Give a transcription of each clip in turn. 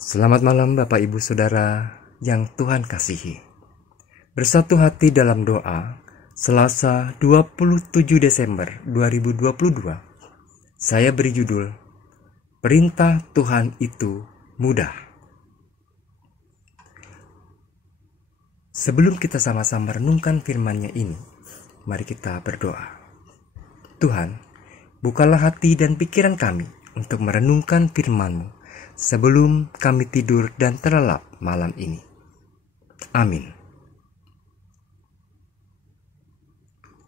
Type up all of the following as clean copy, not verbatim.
Selamat malam Bapak Ibu Saudara yang Tuhan kasihi. Bersatu hati dalam doa, Selasa 27 Desember 2022. Saya beri judul, Perintah Tuhan itu mudah. Sebelum kita sama-sama renungkan firman-Nya ini, mari kita berdoa. Tuhan, bukalah hati dan pikiran kami untuk merenungkan firman-Mu sebelum kami tidur dan terlelap malam ini. Amin.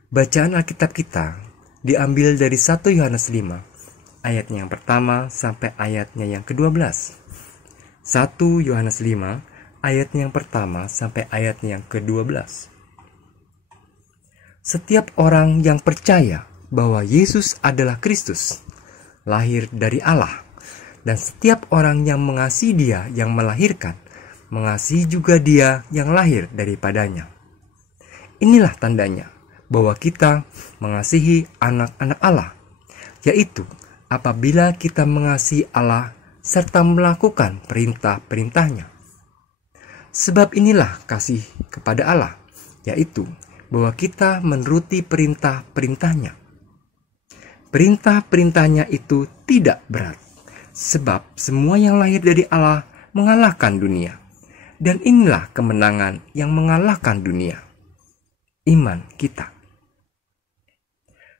Bacaan Alkitab kita diambil dari 1 Yohanes 5, ayatnya yang pertama sampai ayatnya yang ke-12. 1 Yohanes 5, ayatnya yang pertama sampai ayatnya yang ke-12. Setiap orang yang percaya bahwa Yesus adalah Kristus, lahir dari Allah, dan setiap orang yang mengasihi Dia yang melahirkan, mengasihi juga Dia yang lahir daripadanya. Inilah tandanya bahwa kita mengasihi anak-anak Allah, yaitu apabila kita mengasihi Allah serta melakukan perintah-perintahnya. Sebab inilah kasih kepada Allah, yaitu bahwa kita menuruti perintah-perintahnya. Perintah-perintahnya itu tidak berat, sebab semua yang lahir dari Allah mengalahkan dunia. Dan inilah kemenangan yang mengalahkan dunia, iman kita.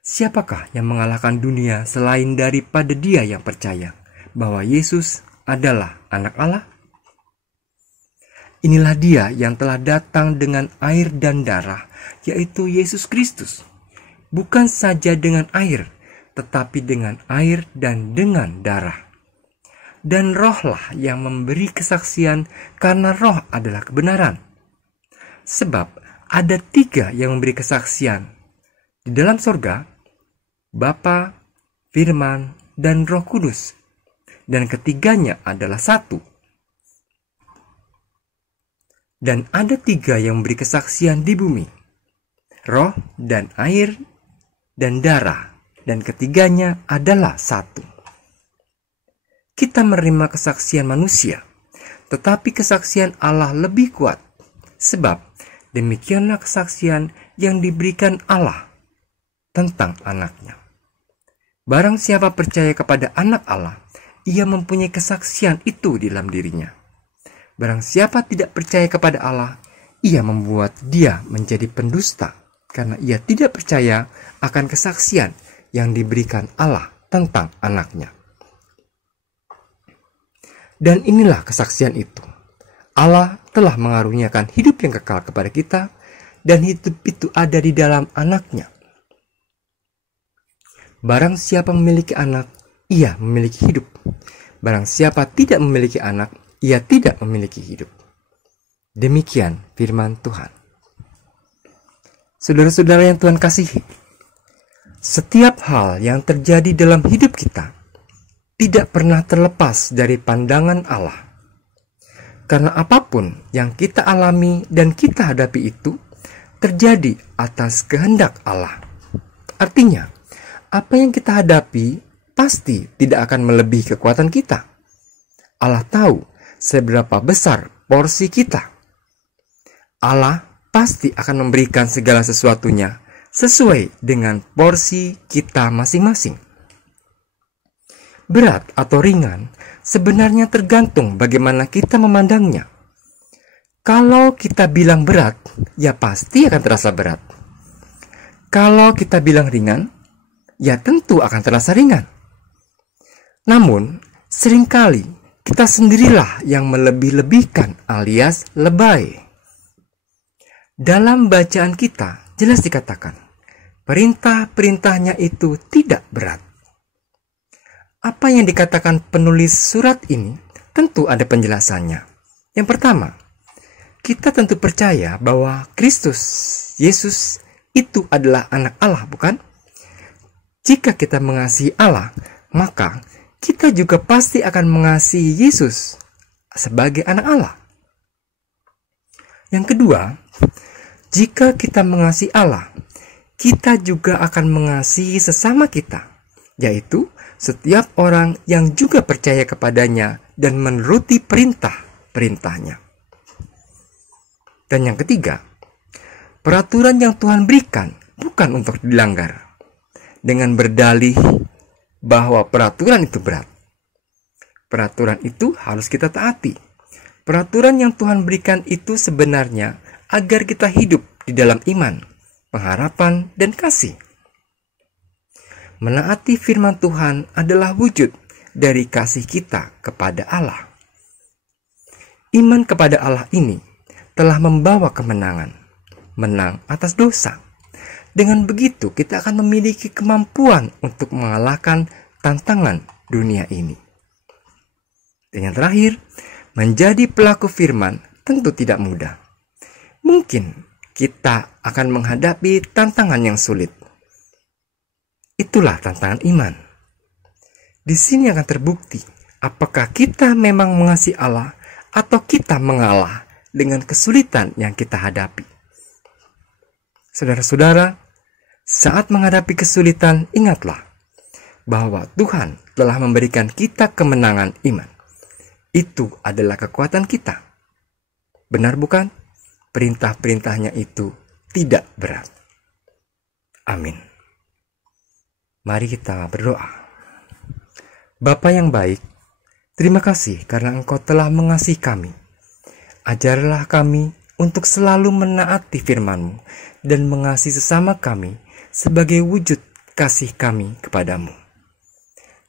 Siapakah yang mengalahkan dunia selain daripada dia yang percaya bahwa Yesus adalah anak Allah? Inilah dia yang telah datang dengan air dan darah, yaitu Yesus Kristus. Bukan saja dengan air, tetapi dengan air dan dengan darah. Dan rohlah yang memberi kesaksian, karena roh adalah kebenaran. Sebab ada 3 yang memberi kesaksian di dalam sorga, Bapa, Firman, dan Roh Kudus. Dan ketiganya adalah satu. Dan ada 3 yang memberi kesaksian di bumi, roh dan air dan darah. Dan ketiganya adalah satu. Kita menerima kesaksian manusia, tetapi kesaksian Allah lebih kuat. Sebab demikianlah kesaksian yang diberikan Allah tentang anaknya. Barang siapa percaya kepada anak Allah, ia mempunyai kesaksian itu di dalam dirinya. Barang siapa tidak percaya kepada Allah, ia membuat dia menjadi pendusta, karena ia tidak percaya akan kesaksian yang diberikan Allah tentang anaknya. Dan inilah kesaksian itu. Allah telah mengaruniakan hidup yang kekal kepada kita, dan hidup itu ada di dalam anaknya. Barang siapa memiliki anak, ia memiliki hidup. Barang siapa tidak memiliki anak, ia tidak memiliki hidup. Demikian firman Tuhan. Saudara-saudara yang Tuhan kasihi, setiap hal yang terjadi dalam hidup kita tidak pernah terlepas dari pandangan Allah. Karena apapun yang kita alami dan kita hadapi itu terjadi atas kehendak Allah. Artinya, apa yang kita hadapi pasti tidak akan melebihi kekuatan kita. Allah tahu seberapa besar porsi kita. Allah pasti akan memberikan segala sesuatunya sesuai dengan porsi kita masing-masing. Berat atau ringan sebenarnya tergantung bagaimana kita memandangnya. Kalau kita bilang berat, ya pasti akan terasa berat. Kalau kita bilang ringan, ya tentu akan terasa ringan. Namun, seringkali kita sendirilah yang melebih-lebihkan alias lebay. Dalam bacaan kita jelas dikatakan, perintah-perintahnya itu tidak berat. Apa yang dikatakan penulis surat ini tentu ada penjelasannya. Yang pertama, kita tentu percaya bahwa Kristus, Yesus, itu adalah anak Allah, bukan? Jika kita mengasihi Allah, maka kita juga pasti akan mengasihi Yesus sebagai anak Allah. Yang kedua, jika kita mengasihi Allah, kita juga akan mengasihi sesama kita, yaitu setiap orang yang juga percaya kepadanya dan menuruti perintah-perintahnya. Dan yang ketiga, peraturan yang Tuhan berikan bukan untuk dilanggar, dengan berdalih bahwa peraturan itu berat. Peraturan itu harus kita taati. Peraturan yang Tuhan berikan itu sebenarnya agar kita hidup di dalam iman, pengharapan, dan kasih. Menaati firman Tuhan adalah wujud dari kasih kita kepada Allah. Iman kepada Allah ini telah membawa kemenangan, menang atas dosa. Dengan begitu kita akan memiliki kemampuan untuk mengalahkan tantangan dunia ini. Dan yang terakhir, menjadi pelaku firman tentu tidak mudah. Mungkin kita akan menghadapi tantangan yang sulit. Itulah tantangan iman. Di sini akan terbukti apakah kita memang mengasihi Allah atau kita mengalah dengan kesulitan yang kita hadapi. Saudara-saudara, saat menghadapi kesulitan, ingatlah bahwa Tuhan telah memberikan kita kemenangan iman. Itu adalah kekuatan kita. Benar bukan? Perintah-perintahnya itu tidak berat. Amin. Mari kita berdoa. Bapa yang baik, terima kasih karena Engkau telah mengasihi kami. Ajarlah kami untuk selalu menaati firman-Mu dan mengasihi sesama kami sebagai wujud kasih kami kepadamu.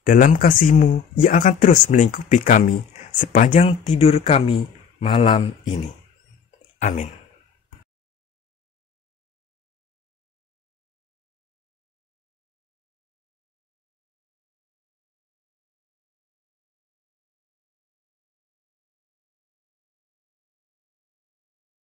Dalam kasih-Mu yang akan terus melingkupi kami sepanjang tidur kami malam ini. Amin.